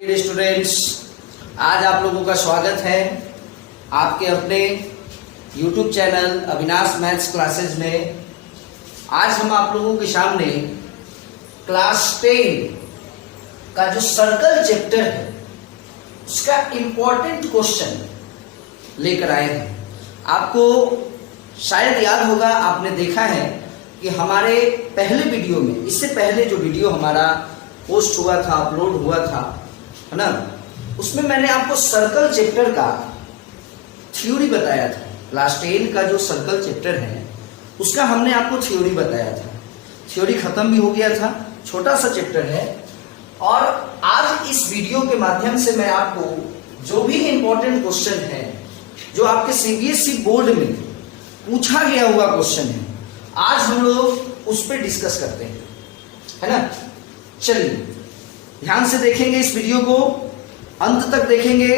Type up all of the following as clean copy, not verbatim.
Students, आज आप लोगों का स्वागत है आपके अपने YouTube channel Avinash maths classes में। आज हम आप लोगों के सामने क्लास 10 का जो सर्कल चैप्टर है उसका इम्पोर्टेंट क्वेश्चन लेकर आए हैं। आपको शायद याद होगा, आपने देखा है कि हमारे पहले वीडियो में, इससे पहले जो वीडियो हमारा पोस्ट हुआ था, अपलोड हुआ था, है ना, उसमें मैंने आपको सर्कल चैप्टर का थ्योरी बताया था। क्लास 10 का जो सर्कल चैप्टर है उसका हमने आपको थ्योरी बताया था। थ्योरी खत्म भी हो गया था, छोटा सा चैप्टर है। और आज इस वीडियो के माध्यम से मैं आपको जो भी इंपॉर्टेंट क्वेश्चन है, जो आपके सीबीएसई बोर्ड में पूछा गया हुआ क्वेश्चन है, आज हम लोग उस पर डिस्कस करते हैं, है ना। चलिए ध्यान से देखेंगे, इस वीडियो को अंत तक देखेंगे।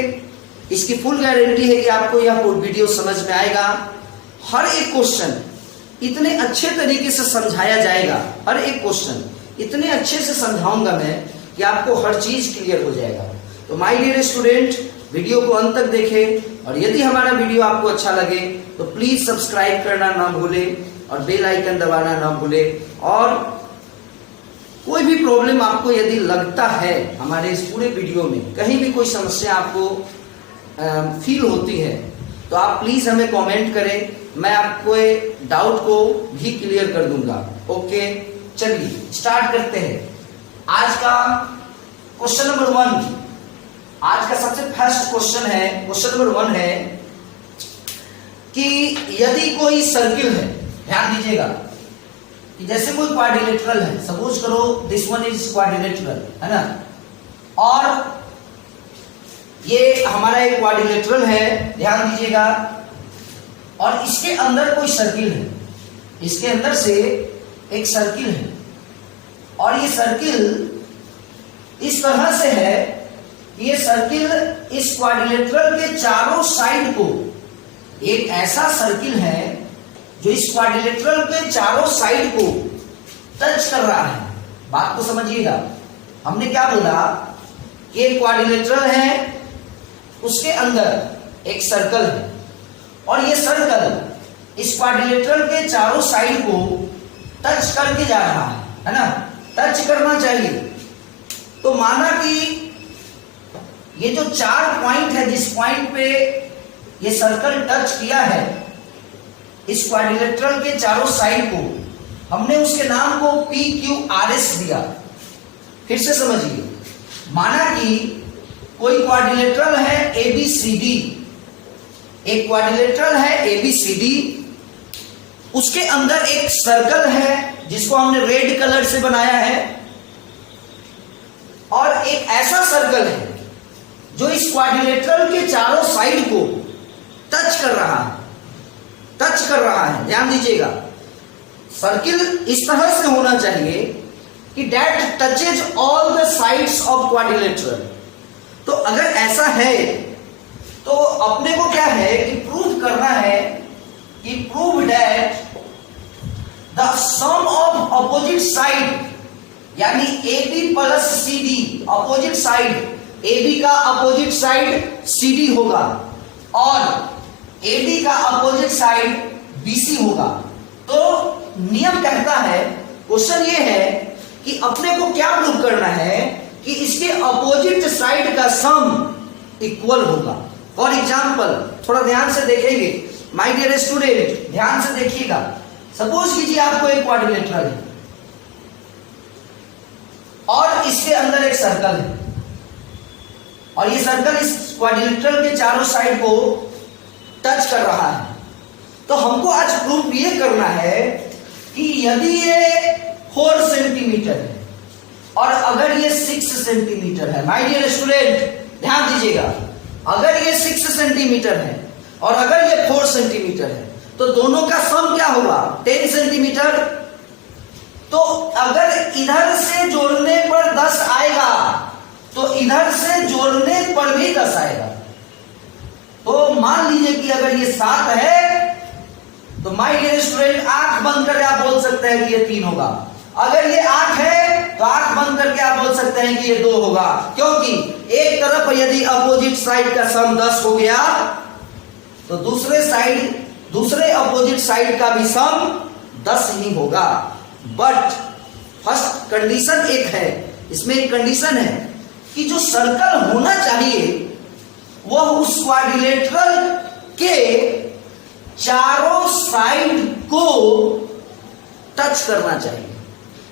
इसकी फुल गारंटी है कि आपको यह वीडियो समझ में आएगा। हर एक क्वेश्चन इतने अच्छे तरीके से समझाया जाएगा, हर एक क्वेश्चन इतने अच्छे से समझाऊंगा मैं कि आपको हर चीज क्लियर हो जाएगा। तो माय डियर स्टूडेंट, वीडियो को अंत तक देखें, और यदि हमारा वीडियो आपको अच्छा लगे तो प्लीज सब्सक्राइब करना ना भूलें और बेल आइकन दबाना ना भूलें। और कोई भी प्रॉब्लम आपको यदि लगता है हमारे इस पूरे वीडियो में, कहीं भी कोई समस्या आपको फील होती है, तो आप प्लीज हमें कमेंट करें, मैं आपको डाउट को भी क्लियर कर दूंगा। ओके, चलिए स्टार्ट करते हैं। आज का क्वेश्चन नंबर 1, आज का सबसे फर्स्ट क्वेश्चन है, क्वेश्चन नंबर 1 है कि यदि कोई सर्किल है, ध्यान दीजिएगा, जैसे कोई क्वाड्रिलेटरल है, सपोज करो दिस वन इज क्वाड्रिलेटरल, है ना, और ये हमारा एक क्वाड्रिलेटरल है, ध्यान दीजिएगा, और इसके अंदर कोई सर्किल है, इसके अंदर से एक सर्किल है, और ये सर्किल इस तरह से है कि ये सर्किल इस क्वाड्रिलेटरल के चारों साइड को, एक ऐसा सर्किल है जो इस क्वाड्रिलेटरल के चारों साइड को टच कर रहा है। बात को समझिएगा, हमने क्या बोला कि एक क्वाड्रिलेटरल है, उसके अंदर एक सर्कल है, और ये सर्कल इस क्वाड्रिलेटरल के चारों साइड को टच करके जा रहा है ना, टच करना चाहिए। तो माना कि ये जो 4 पॉइंट है, जिस पॉइंट पे ये सर्कल टच किया है इस क्वाड्रिलेटरल के चारों साइड को, हमने उसके नाम को PQRS दिया। फिर से समझिए, माना कि कोई क्वाड्रिलेटरल है ABCD, एक क्वाड्रिलेटरल है ABCD, उसके अंदर एक सर्कल है जिसको हमने रेड कलर से बनाया है, और एक ऐसा सर्कल है जो इस क्वाड्रिलेटरल के चारों साइड को टच कर रहा है, टच कर रहा है। ध्यान दीजिएगा, सर्किल इस तरह से होना चाहिए कि that touches all the sides of quadrilateral. तो अगर ऐसा है तो अपने को क्या है कि प्रूव करना है कि prove that the sum of opposite side, यानी AB plus CD, opposite side, AB का अपोजिट साइड CD होगा, और AB का अपोजिट साइड BC होगा। तो नियम कहता है, क्वेश्चन ये है कि अपने को क्या प्रूव करना है कि इसके अपोजिट साइड का सम इक्वल होगा। फॉर एग्जाम्पल, थोड़ा ध्यान से देखेंगे माय डियर स्टूडेंट, ध्यान से देखिएगा। सपोज कीजिए आपको एक क्वाड्रिलेटरल है और इसके अंदर एक सर्कल है, और ये सर्कल इस क्वाड्रिलेटरल के चारों साइड को टच कर रहा है। तो हमको आज प्रूफ ये करना है कि यदि ये 4 सेंटीमीटर है और अगर ये 6 सेंटीमीटर है, माय डियर स्टूडेंट ध्यान दीजिएगा, अगर ये 6 सेंटीमीटर है और अगर ये 4 सेंटीमीटर है, तो दोनों का सम क्या होगा? 10 सेंटीमीटर। तो अगर इधर से जोड़ने पर 10 आएगा तो इधर से जोड़ने पर भी 10 आएगा। तो मान लीजिए कि अगर ये 7 है तो माय डियर स्टूडेंट आंख बंद करके आप बोल सकते हैं कि ये 3 होगा। अगर ये 8 है तो आंख बंद करके आप बोल सकते हैं कि ये 2 होगा, क्योंकि मतलब यदि अपोजिट साइड का सम 10 हो गया तो दूसरे अपोजिट साइड का भी सम 10 ही होगा। बट फर्स्ट कंडीशन एक है, इसमें एक कंडीशन है कि जो सर्कल होना चाहिए वह उस क्वाड्रिलेटरल के चारों साइड को टच करना चाहिए।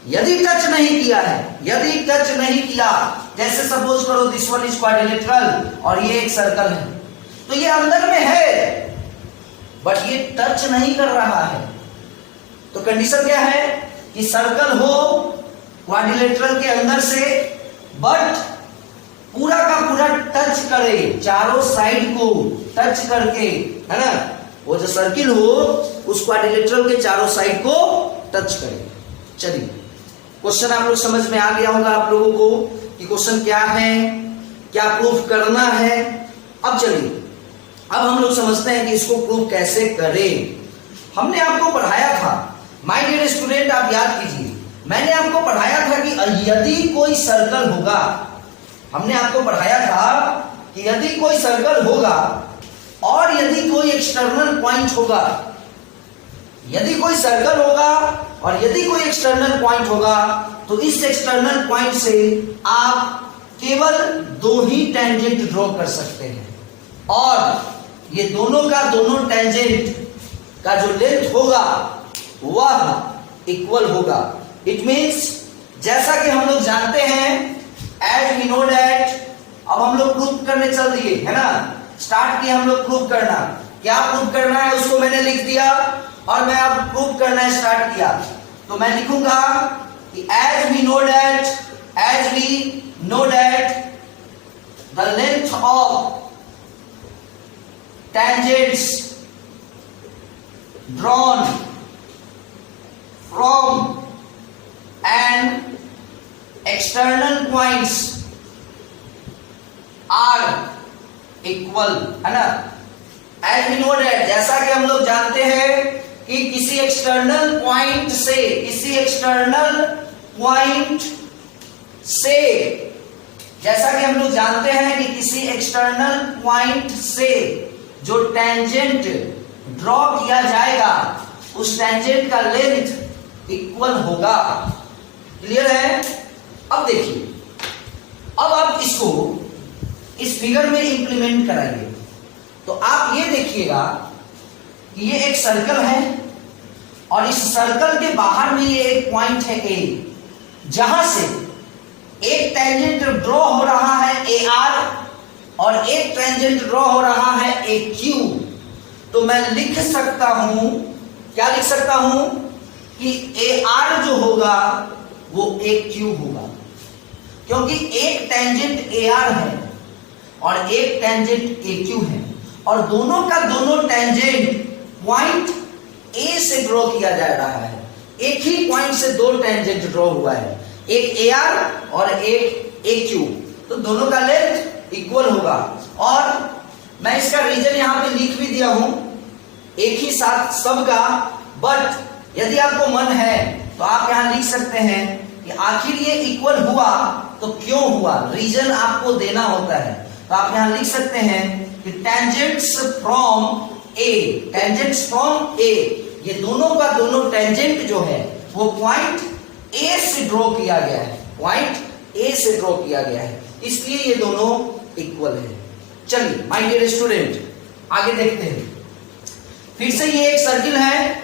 यदि टच नहीं किया, जैसे सपोज करो दिस वन इज क्वाड्रिलेटरल और ये एक सर्कल है, तो ये अंदर में है बट ये टच नहीं कर रहा है, तो कंडीशन क्या है कि सर्कल हो क्वाड्रिलेटरल के अंदर से बट पूरा का पूरा टच करे, चारों साइड को टच करके, है ना, वो जो सर्किल हो उस क्वाड्रिलेटरल के चारों साइड को टच करे। चलिए क्वेश्चन आप लोग समझ में आ गया होगा आप लोगों को कि क्वेश्चन क्या है, क्या प्रूफ करना है। अब चलिए अब हम लोग समझते हैं कि इसको प्रूफ कैसे करें। हमने आपको पढ़ाया था, माय डियर स्टूडेंट आप याद कीजिए, मैंने आपको पढ़ाया था कि यदि कोई सर्कल होगा, हमने आपको पढ़ाया था कि यदि कोई सर्कल होगा और यदि कोई एक्सटर्नल पॉइंट होगा, यदि कोई सर्कल होगा और यदि कोई एक्सटर्नल पॉइंट होगा, तो इस एक्सटर्नल पॉइंट से आप केवल 2 ही टेंजेंट ड्रॉ कर सकते हैं और ये दोनों का दोनों टेंजेंट का जो लेंथ होगा वह इक्वल होगा। इट मींस जैसा कि हम लोग जानते हैं, एज वी नो दैट, अब हम लोग प्रूफ करने चल दिए, है ना, स्टार्ट किया हम लोग प्रूफ करना। क्या प्रूफ करना है उसको मैंने लिख दिया और मैं अब प्रूफ करना स्टार्ट किया, तो मैं लिखूंगा कि as we know that the length of tangents drawn from an external points are equal, है ना। As we know that, जैसा कि हम लोग जानते हैं कि किसी एक्सटर्नल पॉइंट से जैसा कि हम लोग जानते हैं कि किसी एक्सटर्नल पॉइंट से जो टेंजेंट ड्रॉ किया जाएगा उस टेंजेंट का लेंथ इक्वल होगा। क्लियर है? अब देखिए, अब आप इसको इस फिगर में इंप्लीमेंट कराइए, तो आप ये देखिएगा कि ये एक सर्कल है और इस सर्कल के बाहर में ये एक पॉइंट है ए, जहां से एक टेंजेंट ड्रॉ हो रहा है ए आर और एक टेंजेंट ड्रॉ हो रहा है ए क्यू। तो मैं लिख सकता हूं, क्या लिख सकता हूं कि ए आर जो होगा वो ए क्यू होगा, क्योंकि एक टेंजेंट ए आर है और एक टेंजेंट ए क्यू है और दोनों का दोनों टेंजेंट पॉइंट ए से ड्रॉ किया जा रहा है। एक ही पॉइंट से 2 टेंजेंट ड्रॉ हुआ है, एक ए आर और एक ए क्यू, तो दोनों का लेंथ इक्वल होगा। और मैं इसका रीजन यहां पे लिख भी दिया हूं एक ही साथ सबका, बट यदि आपको मन है तो आप यहां लिख सकते हैं कि आखिर ये इक्वल हुआ तो क्यों हुआ, रीजन आपको देना होता है। तो आप यहां लिख सकते हैं कि टेंजेंट्स फ्रॉम ए, ये दोनों का दोनों टेंजेंट जो है वो पॉइंट ए से ड्रॉ किया गया है, पॉइंट ए से ड्रॉ किया गया है, इसलिए ये दोनों इक्वल है। चलिए माय डियर स्टूडेंट आगे देखते हैं। फिर से ये एक सर्किल है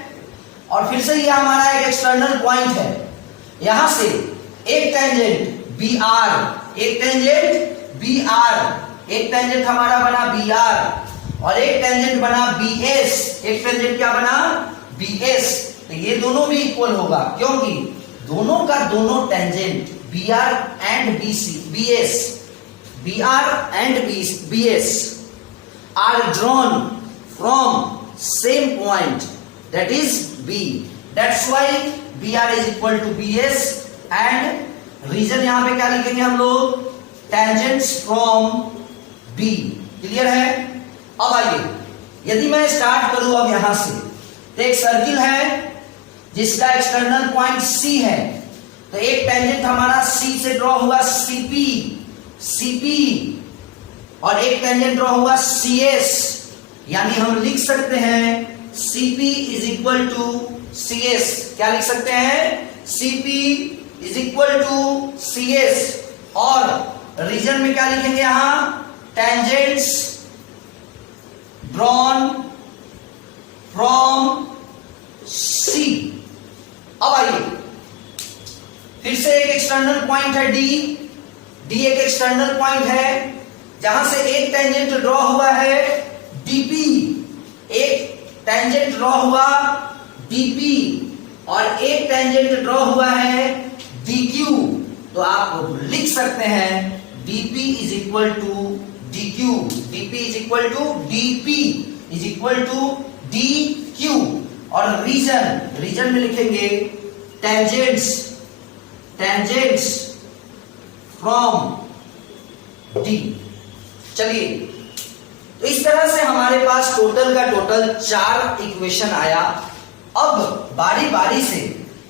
और फिर से ये हमारा एक एक्सटर्नल पॉइंट है, यहां से एक टेंजेंट बी आर, एक टेंजेंट बी आर, एक टेंजेंट हमारा बना बी आर और एक टेंजेंट बना बी एस, एक टेंजेंट क्या बना बी एस। तो ये दोनों भी इक्वल होगा क्योंकि दोनों का दोनों tangent B R and B C, B S, B R and B S are drawn from same point that is B. That's why BR is equal to BS and reason यहां पे क्या लिखेंगे हम लोग, tangents from B. क्लियर है? अब आइए, यदि मैं स्टार्ट करूं अब यहां से, तो एक सर्किल है जिसका एक्सटर्नल पॉइंट C है, तो एक टेंजेंट हमारा C से ड्रॉ हुआ CP, और एक टेंजेंट ड्रॉ हुआ CS, यानी हम लिख सकते हैं CP is equal to CS। क्या लिख सकते हैं? CP is equal to CS। और रीजन में क्या लिखेंगे यहां? Tangents drawn from C। अब आइए, फिर से एक एक्सटर्नल पॉइंट है D एक एक्सटर्नल पॉइंट है जहां से एक टेंजेंट ड्रॉ हुआ है DP, एक टेंजेंट ड्रॉ हुआ DP और एक टेंजेंट ड्रॉ हुआ है DQ। तो आप लिख सकते हैं DP is equal to DQ, DP is equal to DP is equal to DQ। और रीजन में लिखेंगे टेंजेंट्स फ्रॉम D। चलिए, तो इस तरह से हमारे पास टोटल का टोटल 4 इक्वेशन आया। अब बारी बारी से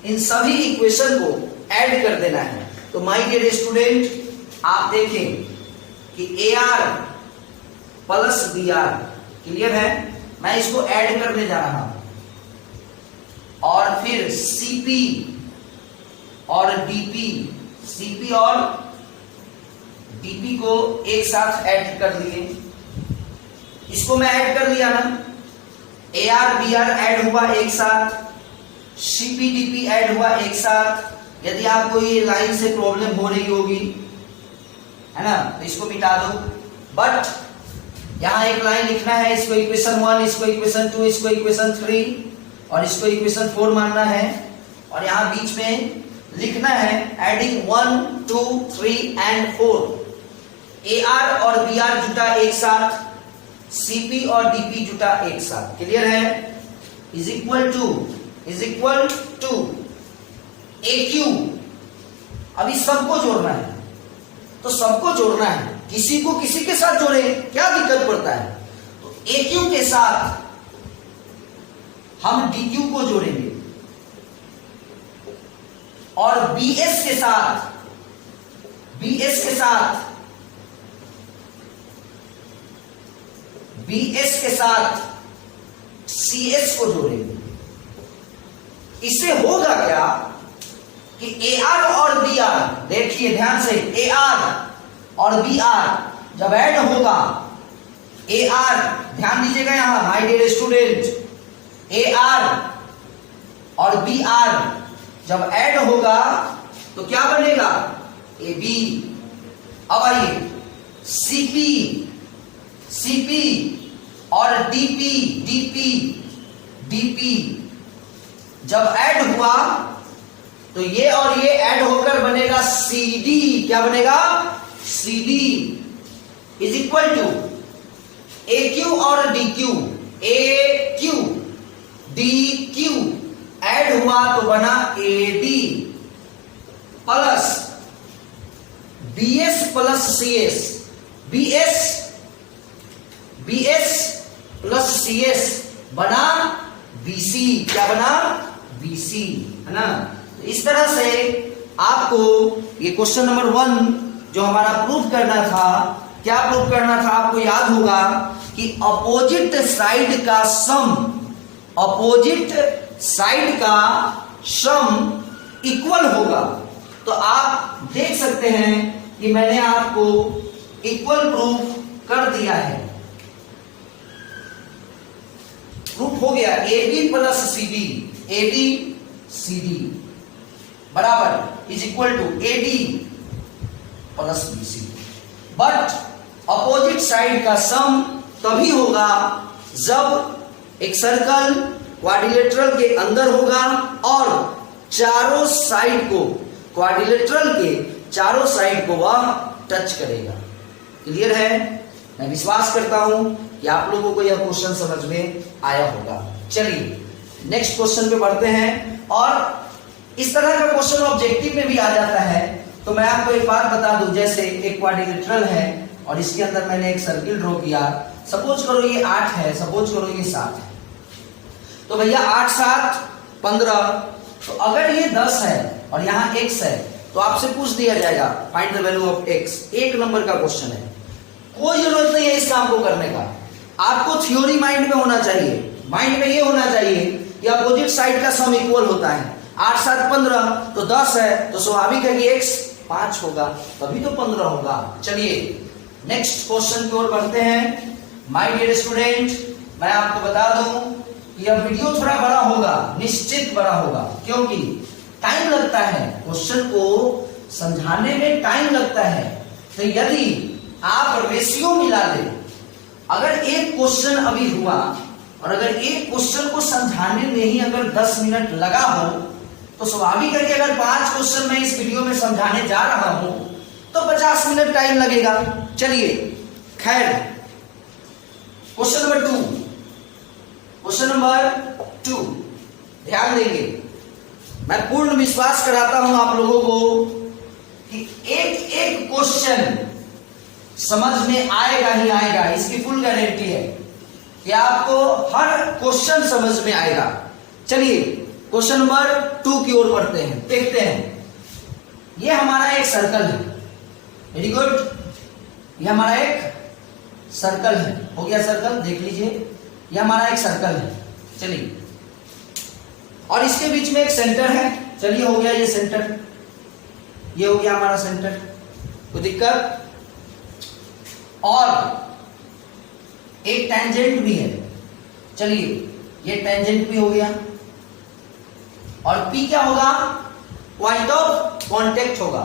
इन सभी इक्वेशन को ऐड कर देना है। तो माय डियर स्टूडेंट, आप देखें कि AR प्लस BR क्लियर है, मैं इसको ऐड करने जा रहा हूं। और फिर CP और DP और DP को एक साथ ऐड कर लिए। इसको मैं ऐड कर दिया ना, AR BR ऐड हुआ एक साथ, CP DP ऐड हुआ एक साथ। यदि आपको ये लाइन से प्रॉब्लम हो रही होगी, है ना, तो इसको मिटा दो। बट यहां एक लाइन लिखना है, इसको इक्वेशन 1, इसको इक्वेशन 2, इसको इक्वेशन 3 और इसको इक्वेशन 4 मानना है। और यहां बीच में लिखना है एडिंग 1, 2, 3 एंड 4। AR और BR जुटा एक साथ, CP और DP जुटा एक साथ। क्लियर है? Is equal to AQ। अभी सबको जोड़ना है, तो सबको जोड़ना है, किसी को किसी के साथ जोड़े, क्या दिक्कत पड़ता है? तो AQ के साथ हम DQ को जोड़ेंगे और BS के साथ CS को जोड़ेंगे। इससे होगा क्या कि AR और BR, देखिए ध्यान से, AR और BR जब ऐड होगा, AR ध्यान दीजिएगा यहां माय डियर स्टूडेंट, AR और BR जब ऐड होगा तो क्या बनेगा? AB। अब आइए, CP और DP जब ऐड हुआ तो ये और ये ऐड होकर बनेगा CD। क्या बनेगा? CD is equal to AQ और DQ, AQ DQ ऐड हुआ तो बना AD plus BS plus CS, BS plus CS बना BC। क्या बना? BC, है ना। इस तरह से आपको ये क्वेश्चन नंबर 1 जो हमारा प्रूफ करना था, क्या प्रूफ करना था? आपको याद होगा कि अपोजिट साइड का सम इक्वल होगा। तो आप देख सकते हैं कि मैंने आपको इक्वल प्रूफ कर दिया है। प्रूफ हो गया AB प्लस CD बराबर is equal to AD plus BC। But opposite side का सम तभी होगा जब एक सर्कल क्वाड्रिलेटरल के अंदर होगा और चारों साइड को, क्वाड्रिलेटरल के चारों साइड को वह टच करेगा। क्लियर है? मैं विश्वास करता हूं कि आप लोगों को यह क्वेश्चन समझ में आया होगा। चलिए नेक्स्ट क्वेश्चन पे बढ़ते हैं। और इस तरह का क्वेश्चन ऑब्जेक्टिव में भी आ जाता है। तो मैं आपको एक बात बता दूं, जैसे एक क्वाड्रिलेटरल है और इसके अंदर मैंने एक सर्किल ड्रॉ किया। सपोज करो ये 8 है, सपोज करो ये 7 है। तो भैया 8, 7, 15। तो अगर ये 10 है और यहाँ x है तो आपसे पूछ दिया जाएगा find the value of x। 1 number का क्वेश्चन है। कोई जरूरत नहीं है इस काम को करने का। आपको थ्योरी माइंड में होना चाहिए, माइंड में ये होना चाहिए कि अपोजिट साइड का सम इक्वल होता है। 8 7 15 तो 10 है, तो स्वाभाविक है कि x 5 होगा, तभी तो 15 होगा। चलिए नेक्स्ट क्वेश्चन की ओर बढ़ते हैं। माय डियर स्टूडेंट, मैं आपको बता दूं कि यह वीडियो थोड़ा बड़ा होगा, निश्चित बड़ा होगा, क्योंकि टाइम लगता है, क्वेश्चन को समझाने में टाइम लगता है। तो यदि आप रेशियो मिला ले, अगर एक क्वेश्चन अभी हुआ और अगर एक क्वेश्चन को समझाने में ही अगर 10 मिनट लगा हो, तो स्वाभाविक है कि अगर 5 क्वेश्चन मैं इस वीडियो में समझाने जा रहा हूं तो 50 मिनट टाइम लगेगा। चलिए खैर, क्वेश्चन नंबर 2, क्वेश्चन नंबर 2 ध्यान देंगे। मैं पूर्ण विश्वास कराता हूं आप लोगों को कि एक एक क्वेश्चन समझ में आएगा ही आएगा, इसकी फुल गारंटी है कि आपको हर क्वेश्चन समझ में आएगा। चलिए क्वेश्चन नंबर 2 की ओर बढ़ते हैं, देखते हैं। ये हमारा एक सर्कल है, वेरी गुड। ये हमारा एक सर्कल है, हो गया सर्कल, देख लीजिए ये हमारा एक सर्कल है। चलिए, और इसके बीच में एक सेंटर है। चलिए हो गया ये सेंटर, ये हो गया हमारा सेंटर, कोई दिक्कत? और एक टेंजेंट भी है। चलिए ये टेंजेंट भी हो गया, और P क्या होगा? पॉइंट ऑफ कांटेक्ट होगा।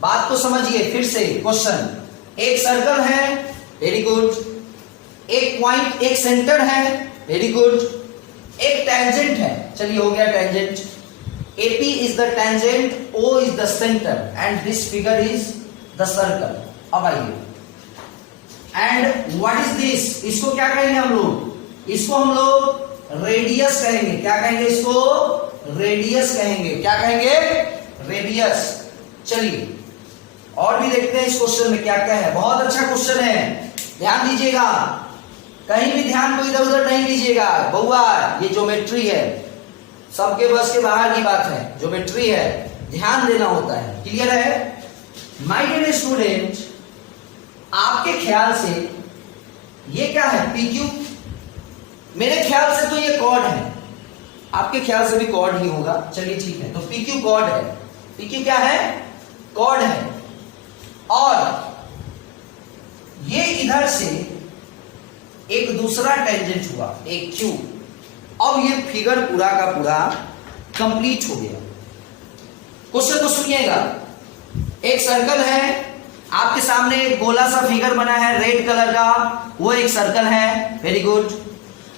बात को समझिए फिर से, क्वेश्चन, एक सर्कल है, वेरी गुड, एक पॉइंट, एक सेंटर है, वेरी गुड, एक टेंजेंट है। चलिए हो गया tangent. AP is the tangent, O is the center and this figure is the circle। अब आइए, एंड व्हाट इज दिस, इसको क्या कहेंगे हम लोग? इसको हम लोग रेडियस कहेंगे। क्या कहेंगे इसको? रेडियस कहेंगे। क्या कहेंगे? रेडियस। चलिए और भी देखते हैं इस क्वेश्चन में क्या क्या है। बहुत अच्छा क्वेश्चन है, ध्यान दीजिएगा, कहीं भी ध्यान को इधर उधर नहीं लीजिएगा। बउआ ये ज्योमेट्री है, सबके बस के बाहर की बात है, ज्योमेट्री है, ध्यान देना होता है। क्लियर है? माय डियर स्टूडेंट, आपके ख्याल से ये क्या है? PQ। मेरे ख्याल से तो ये कॉर्ड है, आपके ख्याल से भी कॉर्ड ही होगा। चलिए ठीक है, तो PQ कॉर्ड है। PQ क्या है? कॉर्ड है। और ये इधर से एक दूसरा टेंजेंट हुआ, एक Q। अब ये फिगर पूरा का पूरा कंप्लीट हो गया। क्वेश्चन को सुनिएगा, एक सर्कल है, आपके सामने एक गोला सा फिगर बना है रेड कलर का, वो एक सर्कल है, वेरी गुड।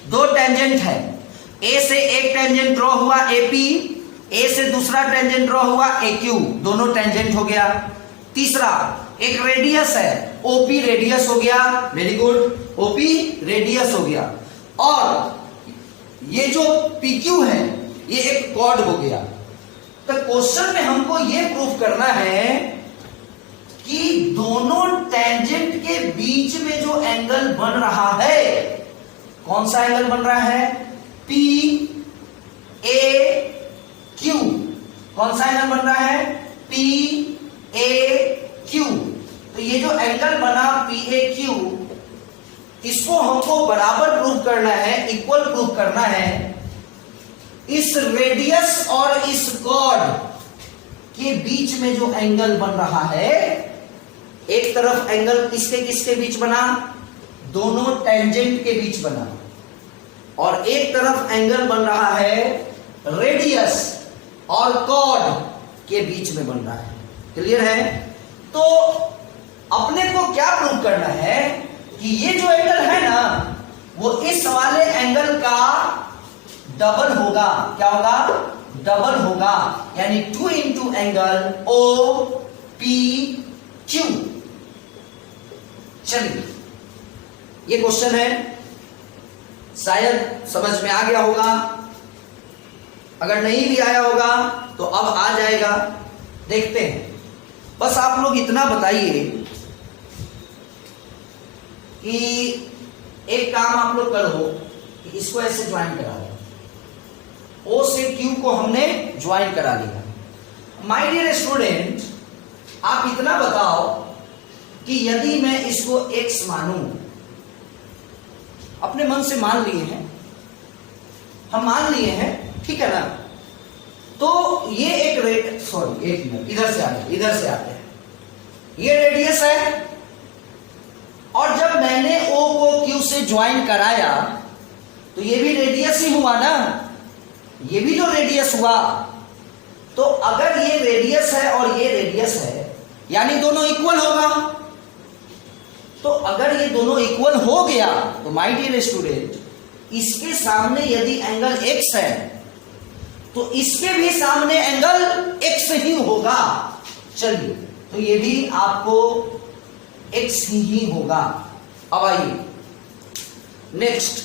दो टेंजेंट है, ए से एक टेंजेंट ड्रॉ हुआ AP, ए से दूसरा टेंजेंट ड्रॉ हुआ AQ, दोनों टेंजेंट हो गया। तीसरा एक रेडियस है, OP रेडियस हो गया, वेरी गुड, OP रेडियस हो गया। और ये जो PQ है ये एक कॉर्ड हो गया। तो क्वेश्चन में हमको ये प्रूफ करना है कि दोनों टेंजेंट के बीच में जो एंगल बन रहा है, कौन सा एंगल बन रहा है? PAQ। कौन सा एंगल बन रहा है? PAQ। तो ये जो एंगल बना PAQ, इसको हमको बराबर प्रूफ करना है, इक्वल प्रूफ करना है इस रेडियस और इस कॉर्ड के बीच में जो एंगल बन रहा है। एक तरफ एंगल किसके किसके बीच बना? दोनों टेंजेंट के बीच बना। और एक तरफ एंगल बन रहा है रेडियस और कॉर्ड के बीच में बन रहा है। क्लियर है? तो अपने को क्या प्रूव करना है कि ये जो एंगल है ना, वो इस वाले एंगल का डबल होगा। क्या होगा? डबल होगा, यानी 2 इंटू एंगल OPQ। चलिए ये क्वेश्चन है, शायद समझ में आ गया होगा, अगर नहीं भी आया होगा तो अब आ जाएगा। देखते हैं, बस आप लोग इतना बताइए कि एक काम आप लोग करो कि इसको ऐसे ज्वाइन करा दो। O से Q को हमने ज्वाइन करा लिया। माय डियर स्टूडेंट, आप इतना बताओ कि यदि मैं इसको x मानूं, अपने मन से मान लिए हैं, हम मान लिए हैं, ठीक है ना, तो ये एक एक मिनट, इधर से आते हैं, ये रेडियस है, और जब मैंने O को Q से ज्वाइन कराया तो ये भी रेडियस ही हुआ ना, ये भी जो रेडियस हुआ, तो अगर ये रेडियस है और ये रेडियस है, यानी दोनों इक्वल होगा। तो अगर ये दोनों इक्वल हो गया तो माय डियर स्टूडेंट, इसके सामने यदि एंगल x है तो इसके भी सामने एंगल x ही होगा। चलिए, तो ये भी आपको x ही होगा। अब आइए नेक्स्ट,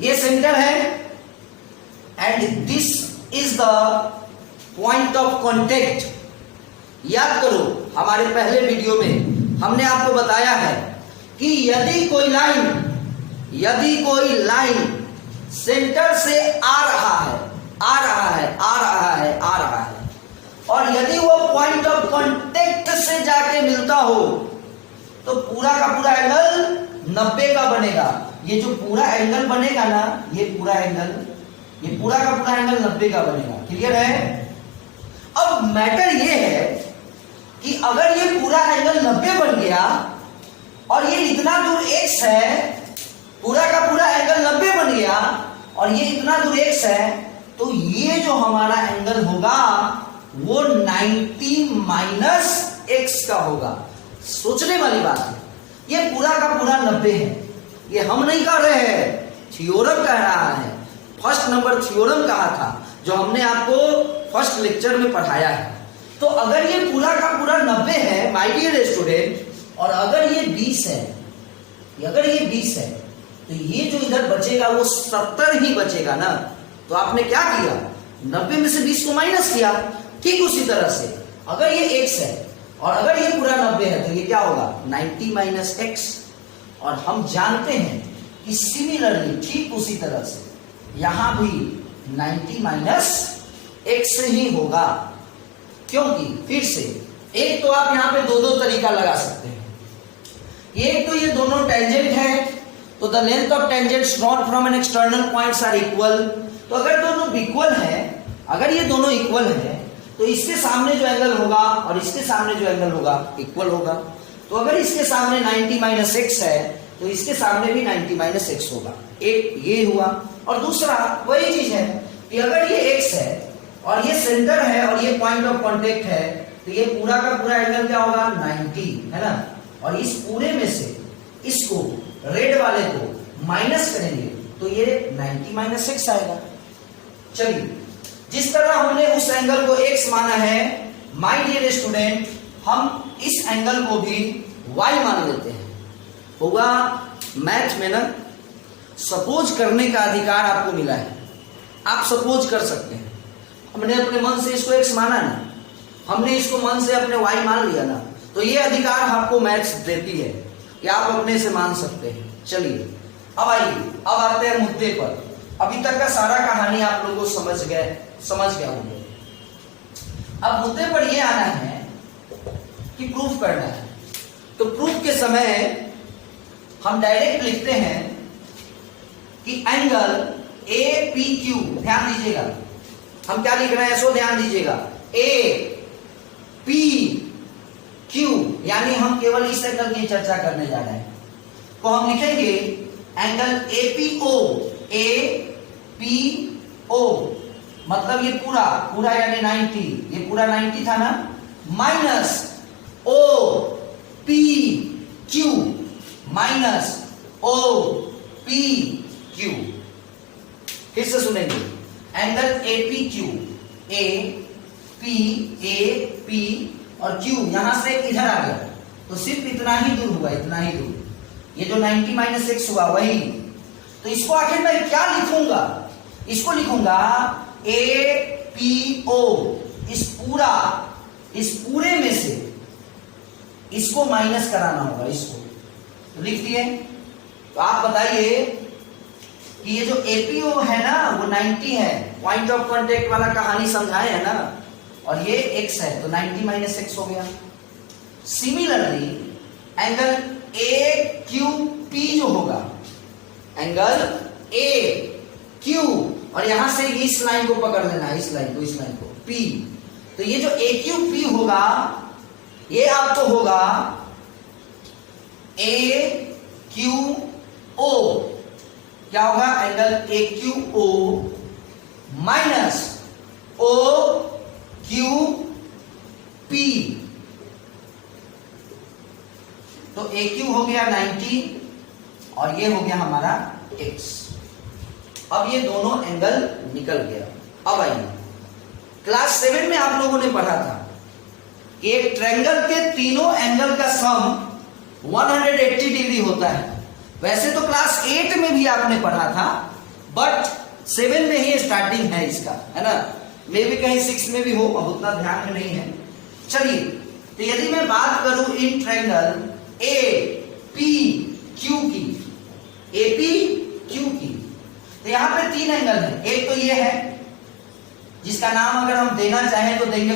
ये सेंटर है and this is the point of contact. याद करो, हमारे पहले वीडियो में हमने आपको बताया है कि यदि कोई लाइन सेंटर से आ रहा है और यदि वो पॉइंट ऑफ कांटेक्ट से जाके मिलता हो तो पूरा का पूरा एंगल 90 का बनेगा। ये जो पूरा एंगल बनेगा ना, ये पूरा का पूरा एंगल 90 का बनेगा। क्लियर है? अब मैटर ये है कि अगर ये पूरा एंगल 90 बन गया और ये इतना दूर x है, पूरा का पूरा एंगल 90 बन गया और ये इतना दूर x है, तो ये जो हमारा एंगल होगा वो 90 माइनस x का होगा। सोचने वाली बात है, ये पूरा का पूरा 90 है, ये हम नहीं कह रहे हैं, थ्योरम कह रहा है। फर्स्ट नंबर थ्योरम कहा था जो हमने आपको फर्स्ट लेक्चर में पढ़ाया है। तो अगर ये पूरा का पूरा 90 है माय डियर स्टूडेंट, और अगर ये 20 है, तो ये जो इधर बचेगा वो 70 ही बचेगा ना। तो आपने क्या किया, 90 में से 20 को माइनस किया। ठीक उसी तरह से अगर ये x है और अगर ये पूरा 90 है तो ये क्या होगा, 90 माइनस x। और हम जानते हैं कि सिमिलरली ठीक उसी तरह से यहां भी 90 माइनस x ही होगा। क्योंकि फिर से एक तो आप यहां पे दो तरीका लगा सकते हैं। एक तो ये दोनों टेंजेंट है, तो the length of tangents drawn from an external points are equal. तो अगर दोनों इक्वल है, अगर ये दोनों इक्वल है तो इसके सामने जो एंगल होगा और इसके सामने जो एंगल होगा इक्वल होगा। तो अगर इसके सामने 90 माइनस x है तो इसके सामने भी 90 माइनस x होगा। एक ये हुआ, और दूसरा वही चीज है कि अगर ये x है और ये सेंटर है और ये पॉइंट ऑफ कांटेक्ट है, तो ये पूरा का पूरा एंगल क्या होगा, 90 है ना। और इस पूरे में से इसको रेड वाले को माइनस करेंगे तो ये 90 माइनस x आएगा। चलिए, जिस तरह हमने उस एंगल को x माना है माय डियर स्टूडेंट, हम इस एंगल को भी y मान लेते हैं। होगा मैथ में ना सपोज करने का अधिकार आपको मिला है, आप सपोज कर सकते हैं। हमने अपने मन से इसको x माना ना, हमने इसको मन से अपने y मान लिया ना, तो ये अधिकार आपको मैथ्स देती है कि आप अपने से मान सकते हैं। चलिए अब आइए, अब आते हैं मुद्दे पर। अभी तक का सारा कहानी आप लोगों को समझ गए होंगे। अब मुद्दे पर यह आना है कि प्रूफ करना है। तो प्रूफ के समय हम डायरेक्ट लिखते हैं कि एंगल APQ, ध्यान दीजिएगा हम क्या लिख रहे हैं, सो ध्यान दीजिएगा, APQ, यानी हम केवल इस एंगल की चर्चा करने जा रहे हैं। तो हम लिखेंगे एंगल APO, मतलब ये पूरा यानी 90, ये पूरा 90 था ना, माइनस OPQ, माइनस OPQ। फिर से सुनेंगे, एंगल APQ, AP और Q यहां से इधर आ गया तो सिर्फ इतना ही दूर हुआ, इतना ही दूर। ये जो 90 माइनस x हुआ वही। तो इसको आखिर मैं क्या लिखूंगा, इसको लिखूंगा APO। इस पूरे में से इसको माइनस कराना होगा, इसको तो लिख दिए। तो आप बताइए कि ये जो APO है ना वो 90 है, पॉइंट ऑफ कांटेक्ट वाला कहानी समझाए है ना, और ये x है, तो 90 माइनस x हो गया। सिमिलरली एंगल AQP जो होगा, एंगल AQ, और यहां से इस लाइन को पकड़ लेना है, इस लाइन को P, तो ये जो AQP होगा ये आपको होगा AQO, क्या होगा, एंगल AQO माइनस OQP, तो AQ हो गया 90 और ये हो गया हमारा x। अब ये दोनों एंगल निकल गया। अब आइए, क्लास 7 में आप लोगों ने पढ़ा था कि एक ट्रायंगल के तीनों एंगल का सम 180 डिग्री होता है। वैसे तो क्लास 8 में भी आपने पढ़ा था, बट 7 में ही स्टार्टिंग है इसका, है ना, मे भी कहीं 6 में भी हो, अब उतना ध्यान में नहीं है। चलिए, तो यदि मैं बात करूं इन ट्रायंगल APQ की, APQ की, तो यहां पे 3 एंगल है। एक तो ये है जिसका नाम अगर हम देना चाहें तो देंगे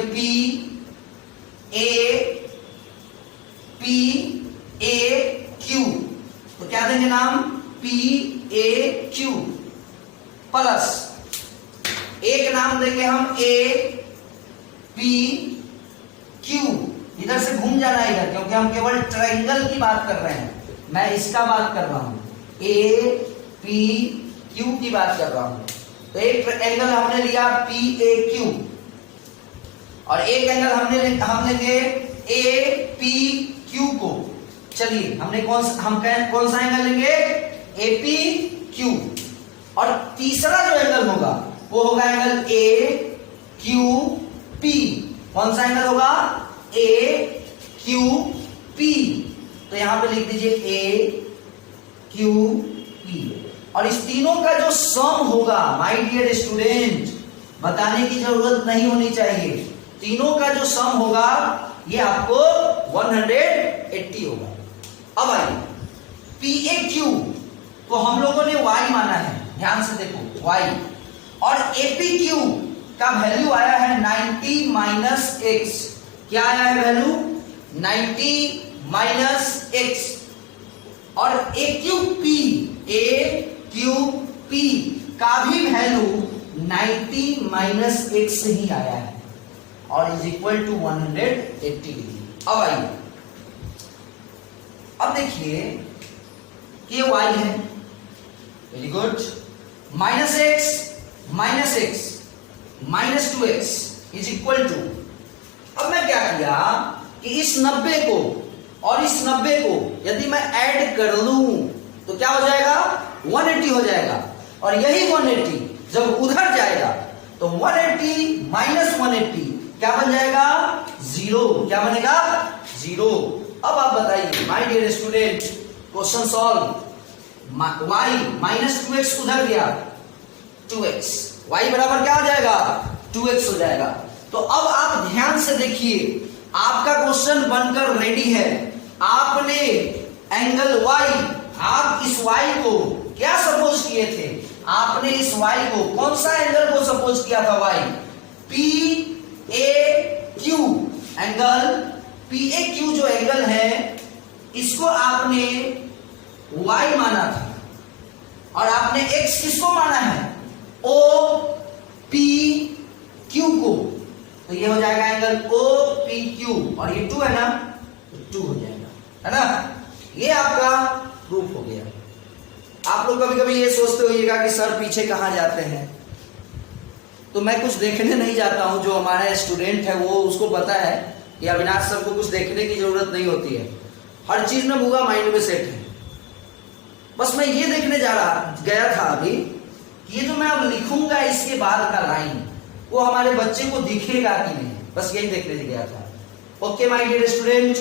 PAQ, तो क्या देंगे नाम, PAQ, प्लस एक नाम देंगे हम APQ। इधर से घूम जाना है इधर, क्योंकि हम केवल ट्रायंगल की बात कर रहे हैं, मैं इसका बात कर रहा हूं, APQ की बात कर रहा हूं। तो एक एंगल हमने लिया PAQ और एक एंगल हम लेंगे APQ को। चलिए, हम कौन सा एंगल लेंगे, APQ, और तीसरा जो एंगल होगा वो होगा एंगल AQP। कौन सा एंगल होगा, AQP, तो यहां पे लिख दीजिए AQP। और इस तीनों का जो सम होगा, माय डियर स्टूडेंट, बताने की जरूरत नहीं होनी चाहिए, तीनों का जो सम होगा ये आपको 180 होगा। अब आइए, PAQ को हम लोगों ने y माना है, ध्यान से देखो y, और APQ का वैल्यू आया है 90 माइनस x। क्या आया है वैल्यू, 90 माइनस x। और AQP का भी वैल्यू 90 माइनस x ही आया है और इज इक्वल टू 180 डिग्री। अब आइए, अब देखिए कि ये y है, very good, minus x minus 2x is equal to, अब मैं क्या किया कि इस 90 को और इस 90 को यदि मैं ऐड कर लूं तो क्या हो जाएगा, 180 हो जाएगा, और यही 180 जब उधर जाएगा तो 180 माइनस 180 क्या बन जाएगा, 0। क्या बनेगा, 0। अब आप बताइए my dear student, question solve. y minus 2x उधर गया, 2x, y बराबर क्या हो जाएगा, 2x हो जाएगा। तो अब आप ध्यान से देखिए, आपका क्वेश्चन बनकर रेडी है। आपने एंगल y, आप इस y को क्या सपोज किए थे, आपने इस y को, कौन सा एंगल को सपोज किया था, y, PAQ एंगल, PAQ जो एंगल है इसको आपने y माना था, और आपने x किसको माना है, OPQ को, तो ये हो जाएगा एंगल OPQ, और ये 2 है ना, तो 2 हो जाएगा, है ना। ये आपका प्रूफ हो गया। आप लोग कभी कभी ये सोचते होइएगा कि सर पीछे कहां जाते हैं, तो मैं कुछ देखने नहीं जाता हूं, जो हमारा स्टूडेंट है वो उसको पता है कि अविनाश सर को कुछ देखने की जरूरत नहीं होती है, हर चीज में भूगा माइंड में सेट है। बस मैं ये देखने गया था अभी कि ये जो मैं अब लिखूंगा इसके बाद का लाइन वो हमारे बच्चे को दिखेगा कि नहीं, बस यही देखने गया था। ओके माय डियर स्टूडेंट,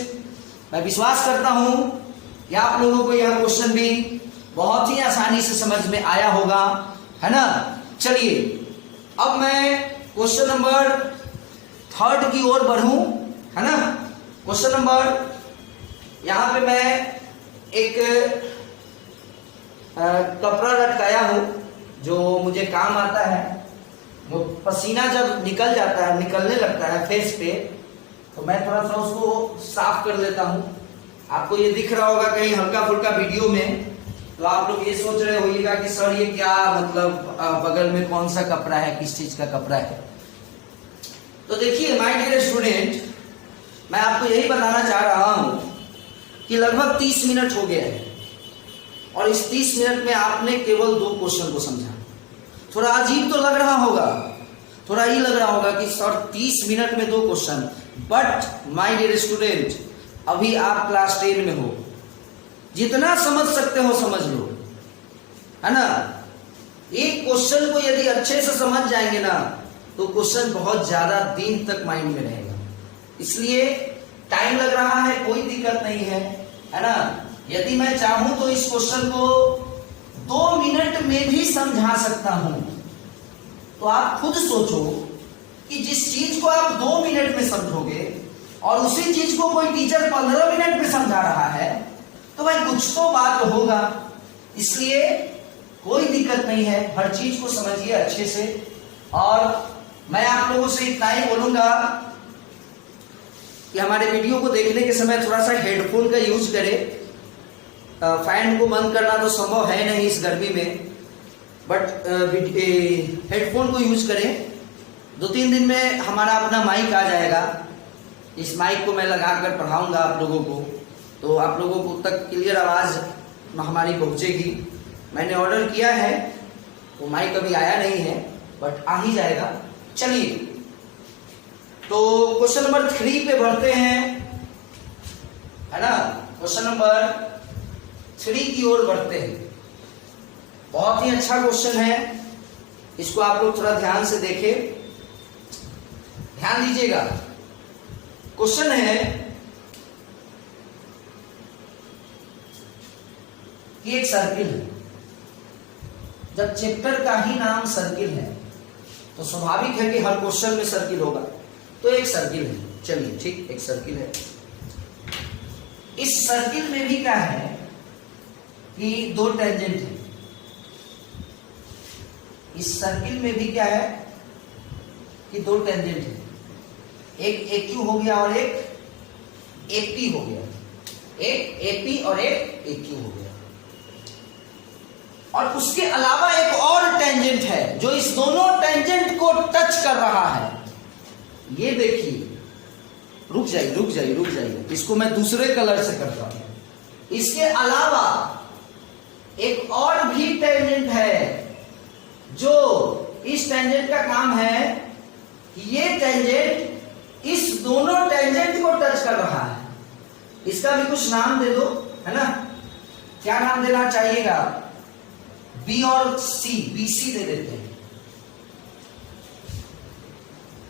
मैं विश्वास करता हूं कि आप लोगों को यह क्वेश्चन भी बहुत ही आसानी से समझ में आया होगा, है ना। चलिए, अब मैं क्वेश्चन नंबर 3 की ओर बढ़ूं, है ना। क्वेश्चन नंबर, यहां पे मैं एक कपड़ा लटकाया हूं जो मुझे काम आता है। वो पसीना जब निकलने लगता है फेस पे, तो मैं थोड़ा सा उसको साफ कर लेता हूँ। आपको ये दिख रहा होगा कहीं हल्का फुल्का वीडियो में, तो आप लोग ये सोच रहे होइएगा कि सर ये क्या मतलब बगल में कौन सा कपड़ा है, किस चीज का कपड़ा है। तो देखिए माय डियर स्टूडेंट, मैं आपको यही बताना चाह रहा हूं कि लगभग 30 मिनट हो गया है और इस 30 मिनट में आपने केवल 2 क्वेश्चन को समझा। थोड़ा अजीब तो लग रहा होगा, थोड़ा ये लग रहा होगा कि सर 30 मिनट में 2 question, but my dear student, अभी आप क्लास 10 में हो, जितना समझ सकते हो समझ लो, है ना। एक क्वेश्चन को यदि अच्छे से समझ जाएंगे ना, तो क्वेश्चन बहुत ज्यादा दिन तक माइंड में रहेगा। इसलिए टाइम लग रहा है, कोई दिक्कत नहीं है ना। यदि मैं चाहूं तो इस क्वेश्चन को 2 मिनट में भी समझा सकता हूं। तो आप खुद सोचो कि जिस चीज को आप 2 मिनट में समझोगे और उसी चीज को कोई टीचर 15 मिनट में समझा रहा है, तो भाई कुछ तो बात होगा। इसलिए कोई दिक्कत नहीं है, हर चीज को समझिए अच्छे से। और मैं आप लोगों से इतना ही बोलूंगा कि हमारे वीडियो को देखने के समय थोड़ा सा हेडफोन का यूज करें। फैन को बंद करना तो संभव है नहीं इस गर्मी में, बट हेडफोन को यूज करें। 2-3 दिन में हमारा अपना माइक आ जाएगा, इस माइक को मैं लगाकर पढ़ाऊंगा आप लोगों को, तो आप लोगों को तक क्लियर आवाज हमारी पहुंचेगी। मैंने ऑर्डर किया है, वो माइक अभी आया नहीं है, बट आ ही जाएगा। चलिए, तो क्वेश्चन नंबर 3 पे बढ़ते हैं, है ना। क्वेश्चन नंबर 3 की ओर बढ़ते हैं। बहुत ही अच्छा क्वेश्चन है, इसको आप लोग थोड़ा ध्यान से देखें, ध्यान दीजिएगा। क्वेश्चन है कि एक सर्किल है। जब चैप्टर का ही नाम सर्किल है, तो स्वाभाविक है कि हर क्वेश्चन में सर्किल होगा। तो एक सर्किल है, चलिए ठीक, एक सर्किल है। इस सर्किल में भी क्या है कि 2 टेंजेंट है। इस सर्किल में भी क्या है कि 2 टेंजेंट है, एक AQ हो गया और एक AP हो गया, एक AP और एक AQ हो गया। और उसके अलावा एक और टेंजेंट है जो इस दोनों टेंजेंट को टच कर रहा है। ये देखिए, रुक जाइए, इसको मैं दूसरे कलर से करता हूं। इसके अलावा एक और भी टेंजेंट है, जो इस टेंजेंट का काम है कि ये टेंजेंट इस दोनों टेंजेंट को टच कर रहा है। इसका भी कुछ नाम दे दो, है ना। क्या नाम देना चाहिएगा? B और C, BC दे देते हैं,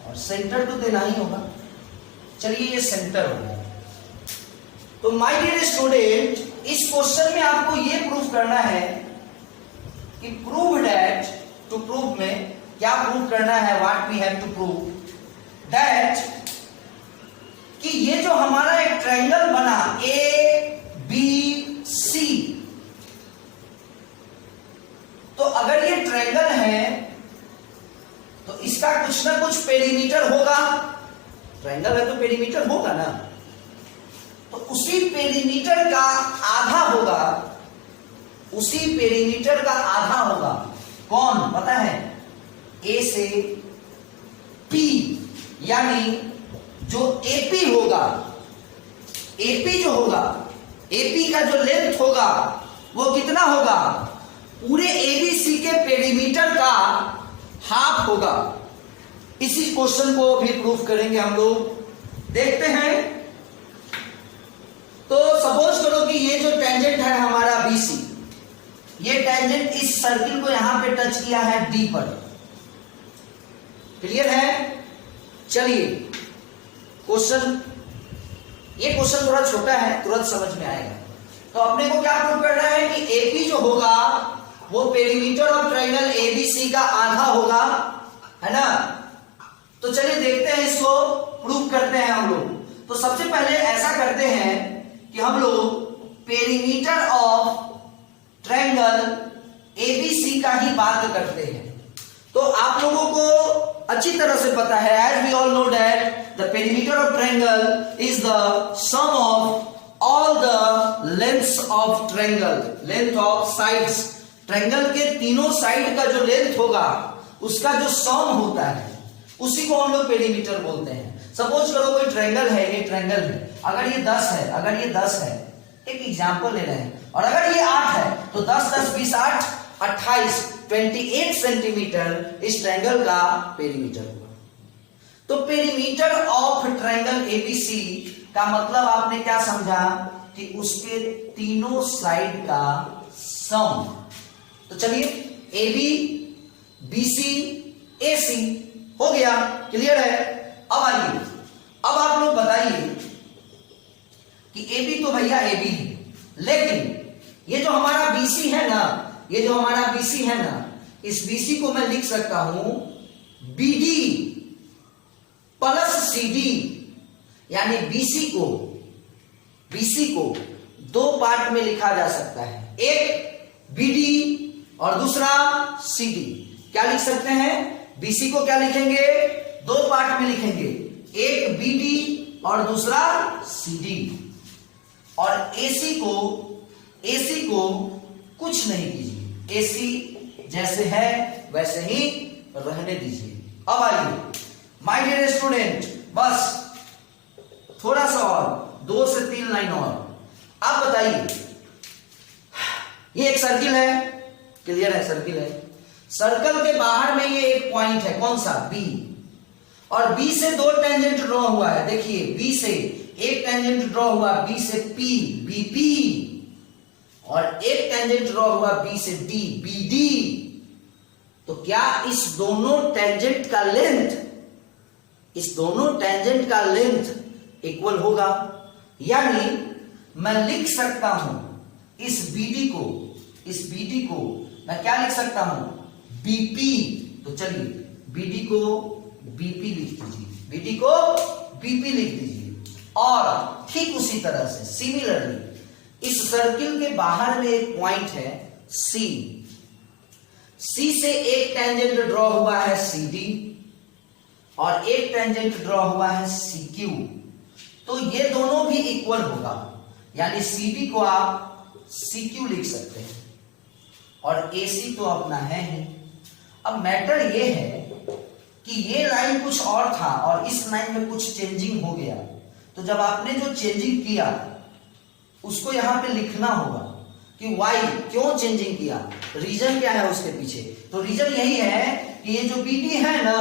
और सेंटर तो देना ही होगा। चलिए, ये सेंटर हो गया। तो माय डियर स्टूडेंट, इस क्वेश्चन में आपको ये प्रूफ करना है कि प्रूव दैट, टू प्रूव में क्या प्रूव करना है, what we have to prove that, कि ये जो हमारा एक ट्रायंगल बना ABC, तो अगर ये ट्रायंगल है तो इसका कुछ ना कुछ पेरीमीटर होगा। ट्रायंगल है तो पेरीमीटर होगा ना। तो उसी पेरीमीटर का आधा होगा, उसी पेरीमीटर का आधा होगा कौन पता है? A से P, यानी जो AP होगा, AP जो होगा, AP का जो लेंथ होगा वो कितना होगा? पूरे ABC के पेरीमीटर का हाफ होगा। इसी क्वेश्चन को भी प्रूफ करेंगे हम लोग। देखते हैं। तो सपोज करो कि ये जो टेंजेंट है हमारा BC, ये टेंजेंट इस सर्किल को यहां पे टच किया है D पर। क्लियर है? चलिए, क्वेश्चन, ये क्वेश्चन थोड़ा छोटा है, तुरंत समझ में आएगा। तो अपने को क्या प्रूव करना है कि AP जो होगा वो पेरीमीटर ऑफ ट्रायंगल ABC का आधा होगा, है ना। तो चलिए देखते हैं, इसको प्रूव करते हैं हम लोग। तो सबसे पहले ऐसा करते हैं कि हम लोग पेरीमीटर ऑफ ट्रायंगल ABC का ही बात करते हैं। तो आप लोगों को अच्छी तरह से पता है, as we all know that the perimeter of triangle is the sum of all the lengths of triangle, length of sides. Triangle के तीनों साइड का जो लेंथ होगा उसका जो सम होता है उसी को हम लोग पेरीमीटर बोलते हैं। सपोज करो कोई ट्रायंगल है, ये ट्रायंगल है, अगर ये 10 है, अगर ये 10 है, एक एग्जांपल ले रहे हैं, और अगर ये 8 है तो 10 10 20 8 28 28 सेंटीमीटर इस ट्रायंगल का पेरीमीटर हुआ। तो पेरीमीटर ऑफ ट्रायंगल एबीसी का मतलब आपने क्या समझा कि उसके तीनों साइड का सम। तो चलिए AB BC AC हो गया, क्लियर है। अब आइए, अब आप लोग बताइए कि AB तो भैया AB है, लेकिन ये जो हमारा BC है ना, ये जो हमारा BC है ना, इस BC को मैं लिख सकता हूं BD प्लस CD, यानी BC को दो पार्ट में लिखा जा सकता है, एक BD और दूसरा CD। क्या लिख सकते हैं? BC को क्या लिखेंगे? दो पार्ट में लिखेंगे, एक BD और दूसरा CD। और AC को कुछ नहीं कीजिए, AC जैसे है वैसे ही रहने दीजिए। अब आइए माय डियर स्टूडेंट, बस थोड़ा सा और 2 से 3 लाइन और। आप बताइए, ये एक सर्किल है, क्लियर है, सर्किल है। सर्कल के बाहर में ये एक पॉइंट है, कौन सा? B। और B से दो टेंजेंट ड्रॉ हुआ है, देखिए B से एक टेंजेंट ड्रॉ हुआ B से P, BP, और एक टेंजेंट ड्रॉ हुआ B से D, BD। तो क्या इस दोनों टेंजेंट का लेंथ इक्वल होगा? यानी मैं लिख सकता हूं इस BD को मैं क्या लिख सकता हूं? BP। तो चलिए BD को BP लिख दीजिए, और ठीक उसी तरह से सिमिलरली इस सर्किल के बाहर में एक पॉइंट है C से एक टेंजेंट ड्रॉ हुआ है CD, और एक टेंजेंट ड्रॉ हुआ है CQ। तो ये दोनों भी इक्वल होगा, यानी CD को आप CQ लिख सकते हैं, और AC तो अपना है ही। अब मैटर ये है कि ये लाइन कुछ और था और इस लाइन में कुछ चेंजिंग हो गया। तो जब आपने जो चेंजिंग किया उसको यहां पे लिखना होगा कि वाई क्यों चेंजिंग किया, रीजन क्या है उसके पीछे। तो रीजन यही है कि ये जो BD है ना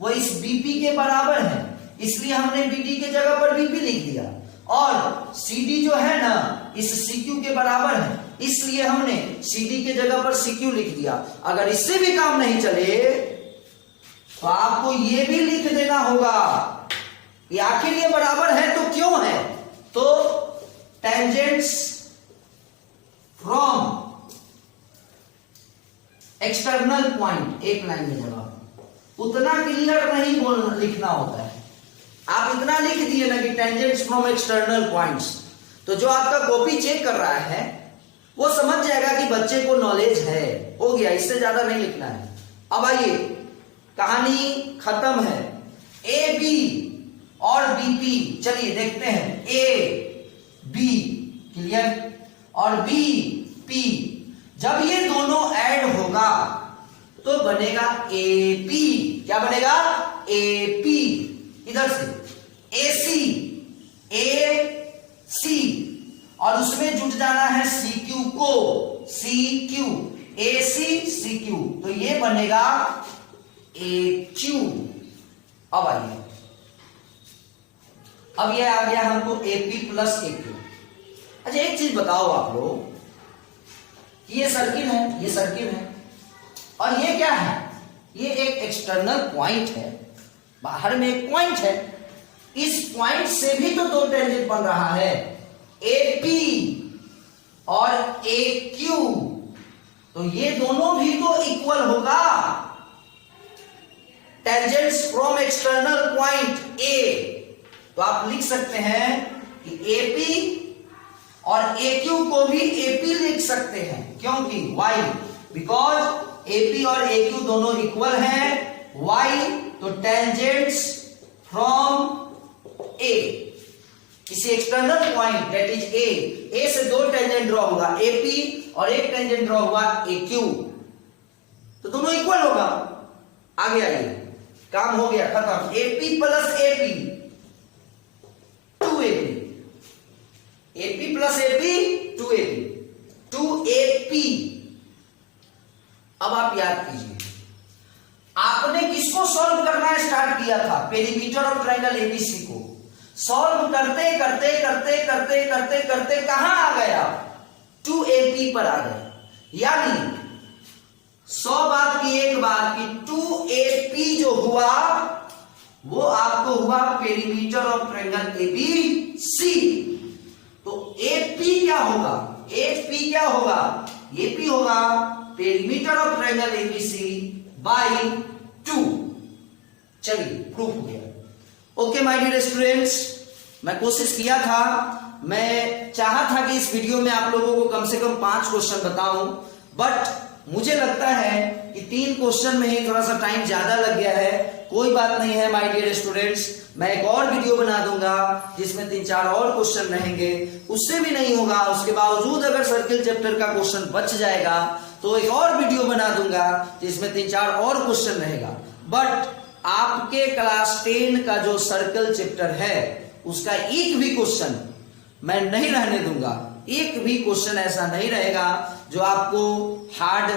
वो इस BP के बराबर है, इसलिए हमने BD के जगह पर BP लिख दिया, और CD जो है ना इस CQ के बराबर है, इसलिए हमने CD के जगह पर CQ लिख दिया। अगर इससे भी काम नहीं चले तो आपको ये भी लिख देना होगा कि आखिर ये बराबर है तो क्यों है। तो टेंजेंट्स फ्रॉम एक्सटर्नल पॉइंट, एक लाइन में जवाब उतना क्लियर नहीं लिखना होता है। आप इतना लिख दिए ना कि टेंजेंट्स फ्रॉम एक्सटर्नल पॉइंट्स, तो जो आपका कॉपी चेक कर रहा है वो समझ जाएगा कि बच्चे को नॉलेज है, हो गया, इससे ज्यादा नहीं लिखना है। अब आइए, कहानी खत्म है। AB और BP, चलिए देखते हैं। AB क्लियर, और BP, जब ये दोनों ऐड होगा तो बनेगा AP। क्या बनेगा? AP। इधर से AC और उसमें जुट जाना है CQ को, CQ, AC CQ, तो ये बनेगा AQ। अब आइए, अब ये आ गया हमको AP प्लस AQ। अच्छा एक चीज बताओ आप लोग, ये सर्किल है, और ये क्या है? ये एक एक्सटर्नल पॉइंट है, बाहर में एक पॉइंट है, इस पॉइंट से भी तो दो टेंजेंट बन रहा है, AP और AQ, तो ये दोनों भी तो इक्वल होगा। Tangents from external point A, तो आप लिख सकते हैं कि AP और AQ को भी AP लिख सकते हैं, क्योंकि why? बिकॉज AP और AQ दोनों इक्वल हैं, Y तो टेंजेंट्स फ्रॉम A, किसी external point that is A से दो टेंजेंट ड्रॉ होगा, AP और एक टेंजेंट ड्रॉ हुआ AQ, तो दोनों इक्वल होगा। आगे आइए, काम हो गया, खत्म। AP plus AP 2AP, AP plus AP 2AP, 2AP। अब आप याद कीजिए, आपने किसको सॉल्व करना स्टार्ट किया था? पेरीमीटर ऑफ ट्रायंगल एबीसी को सॉल्व करते करते करते करते करते करते कहां आ गया? 2AP पर आ गए। यानी 100 बात की एक बात कि 2AP जो हुआ वो आपको हुआ पेरीमीटर ऑफ ट्रायंगल एबीसी। तो AP क्या होगा? AP क्या होगा? AP होगा perimeter of triangle ABC by 2। चलिए, प्रूफ हो गया। ओके माय डियर स्टूडेंट्स, मैं कोशिश किया था, मैं चाहा था कि इस वीडियो में आप लोगों को कम से कम 5 क्वेश्चन बताऊं, बट मुझे लगता है कि 3 क्वेश्चन में ही थोड़ा सा टाइम ज्यादा लग गया है। कोई बात नहीं है माय डियर स्टूडेंट्स, मैं एक और वीडियो बना दूंगा जिसमें 3-4 और क्वेश्चन रहेंगे। उससे भी नहीं होगा, उसके बावजूद अगर सर्किल चैप्टर का क्वेश्चन बच जाएगा तो एक और वीडियो बना दूंगा जिसमें 3-4 और क्वेश्चन रहेगा। बट आपके क्लास 10 का जो सर्कल चैप्टर है उसका एक भी क्वेश्चन मैं नहीं रहने दूंगा। एक भी क्वेश्चन ऐसा नहीं रहेगा जो आपको हार्ड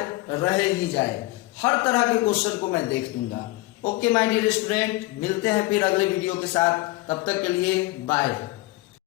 रह ही जाए। हर तरह के क्वेश्चन को मैं देख दूंगा। ओके माय डियर स्टूडेंट, मिलते हैं फिर अगले वीडियो के साथ। तब तक के लिए बाय।